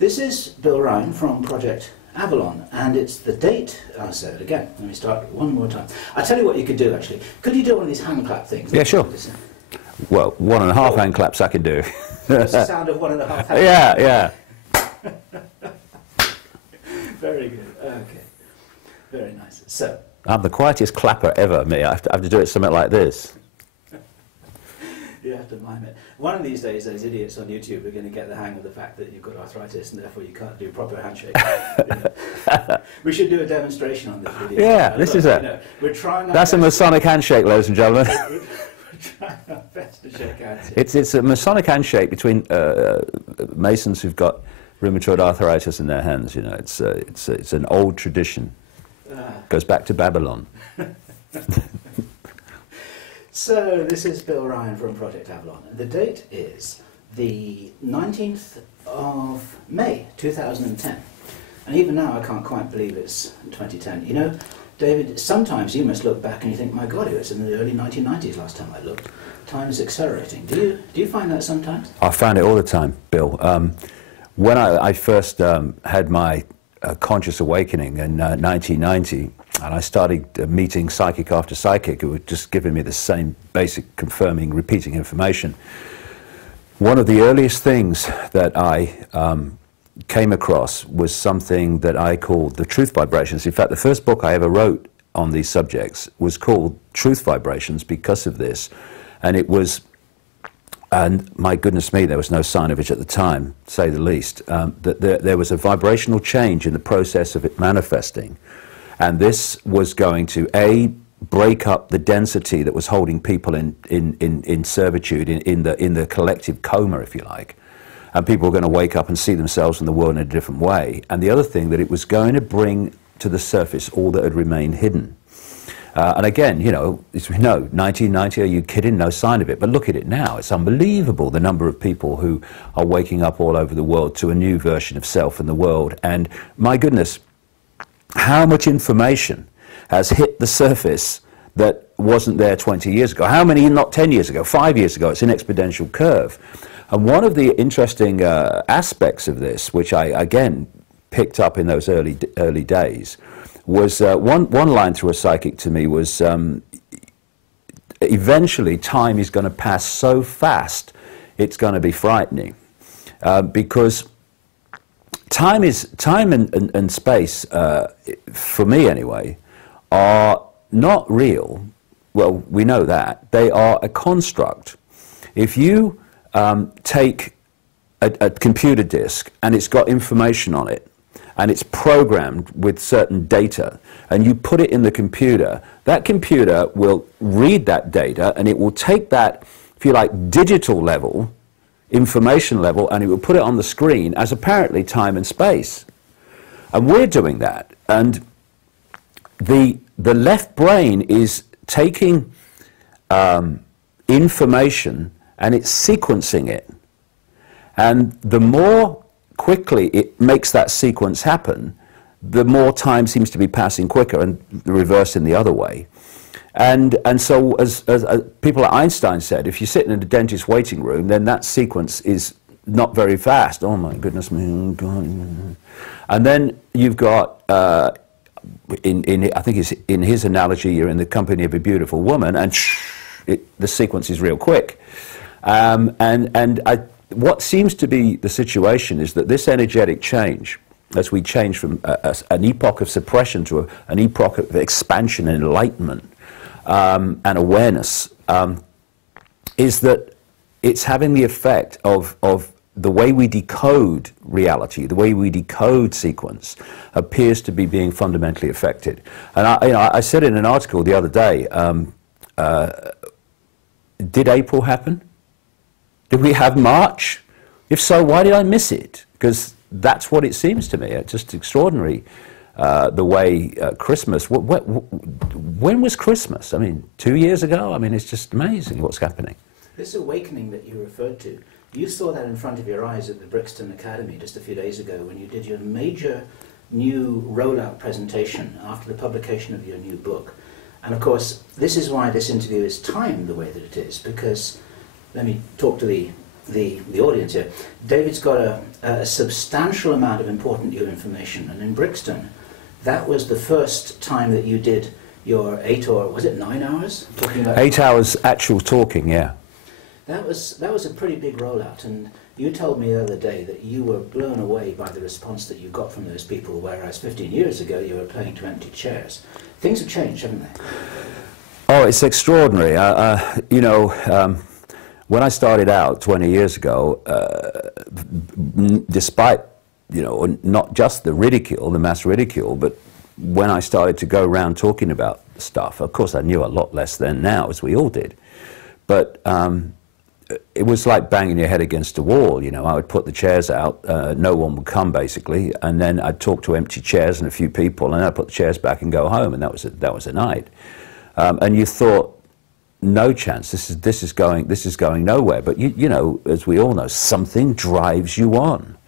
This is Bill Ryan from Project Avalon, and it's the date. I'll say it again. Let me start one more time. I'll tell you what you could do, actually. Could you do one of these hand clap things? Yeah, sure. Well, 1.5 hand claps I can do. What's the sound of 1.5 hand Yeah, yeah. Very good. Okay. Very nice. So. I'm the quietest clapper ever, me. I have to do it something like this. You have to mime it. One of these days, those idiots on YouTube are going to get the hang of the fact that you've got arthritis and therefore you can't do proper handshake. We should do a demonstration on this video. Yeah, this is it. You know, we're trying. That's a Masonic handshake, ladies and gentlemen. We're trying our best to shake hands. It's a Masonic handshake between Masons who've got rheumatoid arthritis in their hands. You know, it's an old tradition. Goes back to Babylon. So this is Bill Ryan from Project Avalon. The date is the 19th of May 2010. And even now I can't quite believe it's 2010. You know, David, sometimes you must look back and you think, my God, it was in the early 1990s last time I looked. Time is accelerating. Do you find that sometimes? I find it all the time, Bill. When I first had my conscious awakening in 1990, and I started meeting psychic after psychic who were just giving me the same basic confirming, repeating information. One of the earliest things that I came across was something that I called the truth vibrations. In fact, the first book I ever wrote on these subjects was called Truth Vibrations because of this. And it was, and my goodness me, there was no sign of it at the time, to say the least, that there was a vibrational change in the process of it manifesting. And this was going to, A, break up the density that was holding people in servitude, in the collective coma, if you like. And people were going to wake up and see themselves in the world in a different way. And the other thing, that it was going to bring to the surface all that had remained hidden. And again, you know, as we know, 1990, are you kidding? No sign of it. But look at it now. It's unbelievable, the number of people who are waking up all over the world to a new version of self in the world. And my goodness, how much information has hit the surface that wasn't there 20 years ago? How many, not 10 years ago, 5 years ago? It's an exponential curve. And one of the interesting aspects of this, which I, again, picked up in those early days, was one line through a psychic to me was, eventually time is going to pass so fast, it's going to be frightening. Because time and space, for me anyway, are not real. Well, we know that. They are a construct. If you take a computer disk and it's got information on it, and it's programmed with certain data, and you put it in the computer, that computer will read that data, and it will take that, if you like, digital level, information level, and it will put it on the screen as apparently time and space. And we're doing that. And the left brain is taking information and it's sequencing it. And the more quickly it makes that sequence happen, the more time seems to be passing quicker, and the reverse in the other way. And so, as people like Einstein said, if you sit in a dentist waiting room, then that sequence is not very fast. Oh my goodness me, oh God. And then you've got, I think it's in his analogy, you're in the company of a beautiful woman, and the sequence is real quick. What seems to be the situation is that this energetic change, as we change from an epoch of suppression to an epoch of expansion and enlightenment and awareness, is that it's having the effect of the way we decode reality, the way we decode sequence, appears to be being fundamentally affected. And I said in an article the other day, did April happen? Did we have March? If so, why did I miss it? Because that's what it seems to me. It's just extraordinary the way Christmas, when was Christmas? I mean, 2 years ago? I mean, it's just amazing what's happening. This awakening that you referred to, you saw that in front of your eyes at the Brixton Academy just a few days ago when you did your major new rollout presentation after the publication of your new book. And of course, this is why this interview is timed the way that it is, because let me talk to the the audience here, David's got a substantial amount of important new information, and in Brixton, that was the first time that you did your 8 or was it 9 hours talking about 8 hours actual talking, yeah. That was a pretty big rollout, and you told me the other day that you were blown away by the response that you got from those people, whereas 15 years ago you were playing to empty chairs. Things have changed, haven't they? Oh, it's extraordinary. You know, when I started out 20 years ago, despite, you know, not just the ridicule, the mass ridicule, but when I started to go around talking about stuff, of course I knew a lot less then now, as we all did, but it was like banging your head against a wall. You know, I would put the chairs out, no one would come basically, and then I'd talk to empty chairs and a few people, and I'd put the chairs back and go home, and that was a night. And you thought, no chance. This is going nowhere. But you know, as we all know, something drives you on.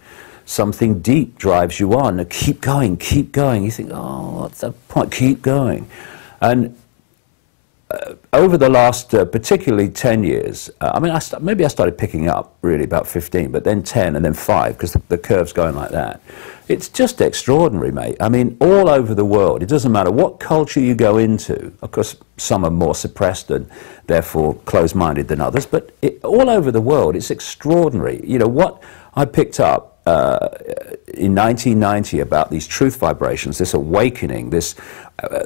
Something deep drives you on. Now, keep going, keep going. You think, oh, what's the point? Keep going. And over the last, particularly 10 years, I mean, maybe I started picking up really about 15, but then 10 and then 5, because the curve's going like that. It's just extraordinary, mate. I mean, all over the world, it doesn't matter what culture you go into. Of course, some are more suppressed and therefore closed-minded than others, but all over the world, it's extraordinary. You know, what I picked up in 1990 about these truth vibrations, this awakening, this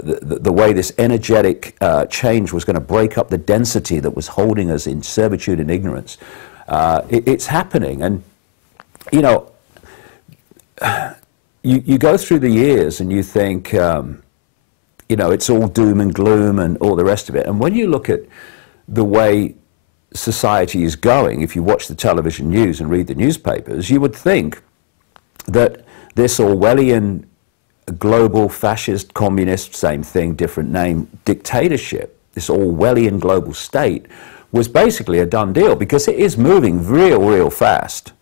the way this energetic change was going to break up the density that was holding us in servitude and ignorance. It's happening, and you know, you go through the years and you think, you know, it's all doom and gloom and all the rest of it. And when you look at the way society is going, if you watch the television news and read the newspapers, you would think that this Orwellian global fascist, communist, same thing, different name, dictatorship, this Orwellian global state was basically a done deal, because it is moving real fast.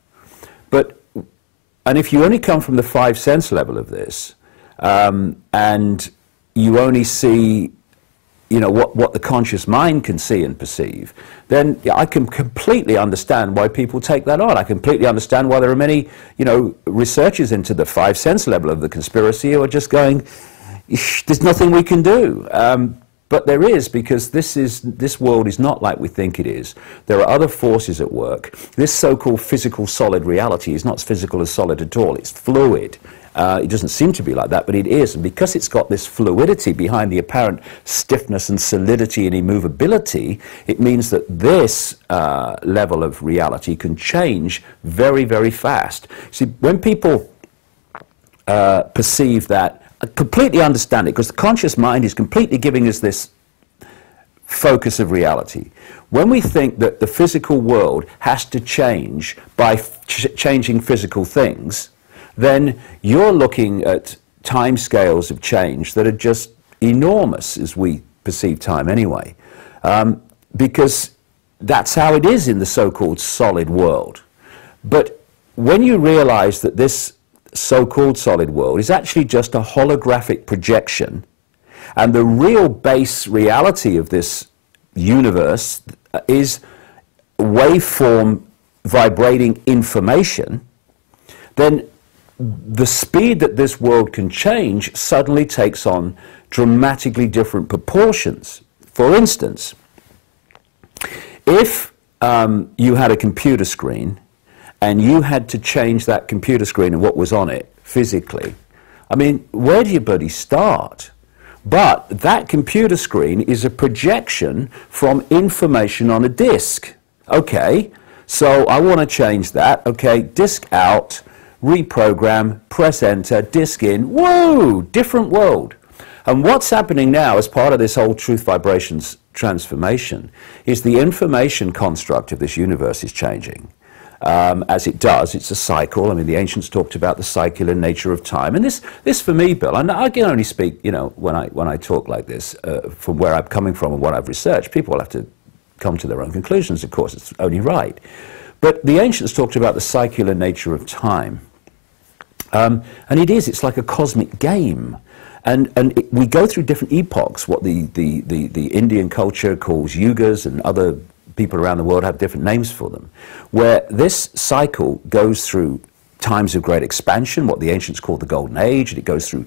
And if you only come from the 5 sense level of this, and you only see, you know, what the conscious mind can see and perceive, then I can completely understand why people take that on. I completely understand why there are many, you know, researchers into the 5 sense level of the conspiracy who are just going, there's nothing we can do. But there is, because this world is not like we think it is. There are other forces at work. This so-called physical solid reality is not as physical as solid at all. It's fluid. It doesn't seem to be like that, but it is. And because it's got this fluidity behind the apparent stiffness and solidity and immovability, it means that this level of reality can change very fast. See, when people perceive that, I completely understand it, because the conscious mind is completely giving us this focus of reality. When we think that the physical world has to change by changing physical things, then you're looking at time scales of change that are just enormous as we perceive time anyway, because that's how it is in the so-called solid world. But when you realize that this so-called solid world is actually just a holographic projection, and the real base reality of this universe is waveform vibrating information, then the speed that this world can change suddenly takes on dramatically different proportions. For instance, if you had a computer screen and you had to change that computer screen and what was on it physically, I mean, where do you bloody start? But that computer screen is a projection from information on a disk. Okay, so I want to change that. Okay, disk out, reprogram, press enter, disk in. Whoa, different world. And what's happening now as part of this whole truth vibrations transformation is the information construct of this universe is changing. As it does, it's a cycle. I mean, the ancients talked about the cyclic nature of time. And this for me, Bill, and I can only speak, you know, when I talk like this, from where I'm coming from and what I've researched. People will have to come to their own conclusions, of course. It's only right. But the ancients talked about the cyclic nature of time. And it's like a cosmic game. And we go through different epochs, what the Indian culture calls yugas, and other people around the world have different names for them, where this cycle goes through times of great expansion, what the ancients called the Golden Age, and it goes through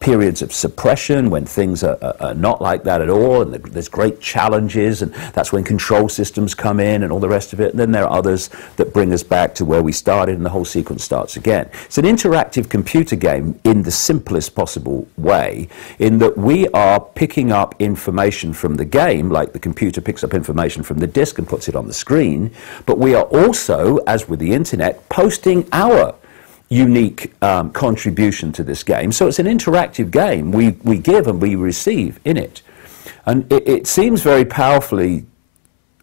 periods of suppression when things are not like that at all, and there's great challenges, and that's when control systems come in and all the rest of it. And then there are others that bring us back to where we started, and the whole sequence starts again. It's an interactive computer game in the simplest possible way, in that we are picking up information from the game, like the computer picks up information from the disk and puts it on the screen, but we are also, as with the internet, posting our unique contribution to this game. So it's an interactive game. We give and we receive in it. And it seems very powerfully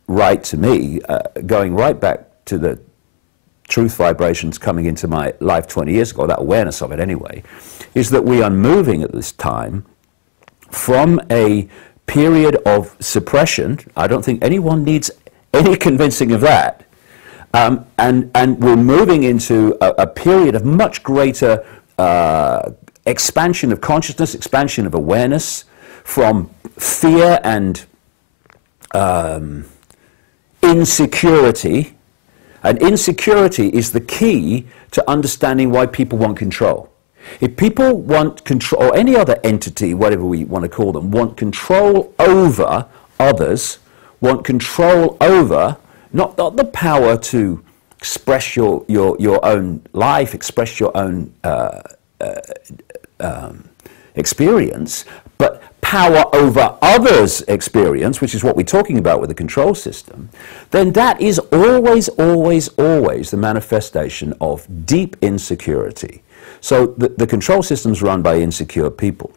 right to me, going right back to the truth vibrations coming into my life 20 years ago, that awareness of it anyway, is that we are moving at this time from a period of suppression. I don't think anyone needs any convincing of that. And we're moving into a period of much greater expansion of consciousness, expansion of awareness, from fear and insecurity. And insecurity is the key to understanding why people want control. If people want control, or any other entity, whatever we want to call them, want control over others, want control over not the power to express your own life, express your own experience, but power over others' experience, which is what we're talking about with the control system, then that is always, always, always the manifestation of deep insecurity. So the control system's run by insecure people.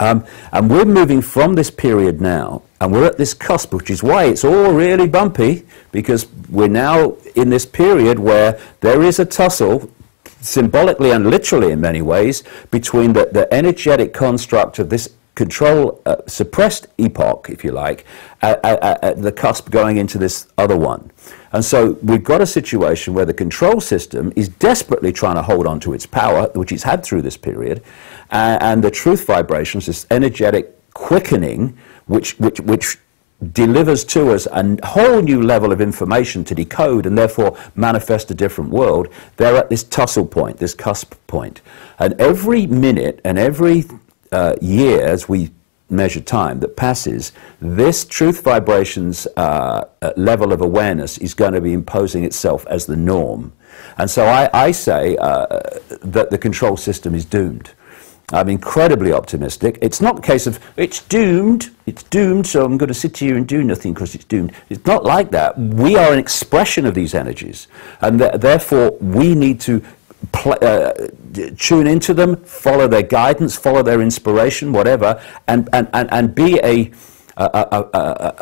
And we're moving from this period now, and we're at this cusp, which is why it's all really bumpy, because we're now in this period where there is a tussle, symbolically and literally in many ways, between the energetic construct of this control suppressed epoch, if you like, at the cusp going into this other one. And so we've got a situation where the control system is desperately trying to hold on to its power, which it's had through this period, and the truth vibrations, this energetic quickening, which delivers to us a whole new level of information to decode and therefore manifest a different world. They're at this tussle point, this cusp point. And every minute and every year, as we measure time that passes, this truth vibrations level of awareness is going to be imposing itself as the norm. And so I say that the control system is doomed. I'm incredibly optimistic. It's not a case of, it's doomed, so I'm going to sit here and do nothing because it's doomed. It's not like that. We are an expression of these energies, and therefore we need to tune into them, follow their guidance, follow their inspiration, whatever, and be a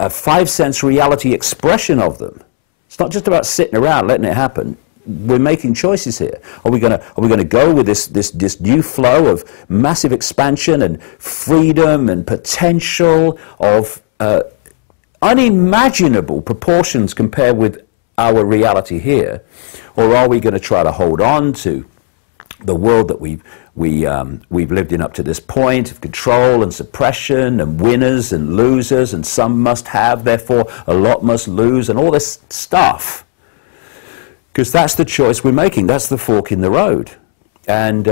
five-sense reality expression of them. It's not just about sitting around letting it happen. We're making choices here. Are we going to go with this new flow of massive expansion and freedom and potential of unimaginable proportions compared with our reality here, or are we going to try to hold on to the world that we've lived in up to this point of control and suppression and winners and losers, and some must have, therefore a lot must lose, and all this stuff? Because that's the choice we're making. That's the fork in the road. And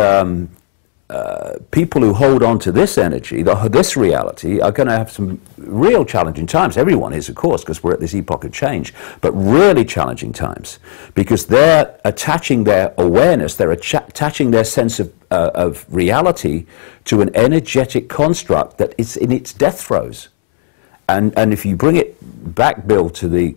people who hold on to this energy, this reality, are going to have some real challenging times. Everyone is, of course, because we're at this epoch of change, but really challenging times, because they're attaching their awareness, they're attaching their sense of reality to an energetic construct that is in its death throes. And if you bring it back, Bill, to the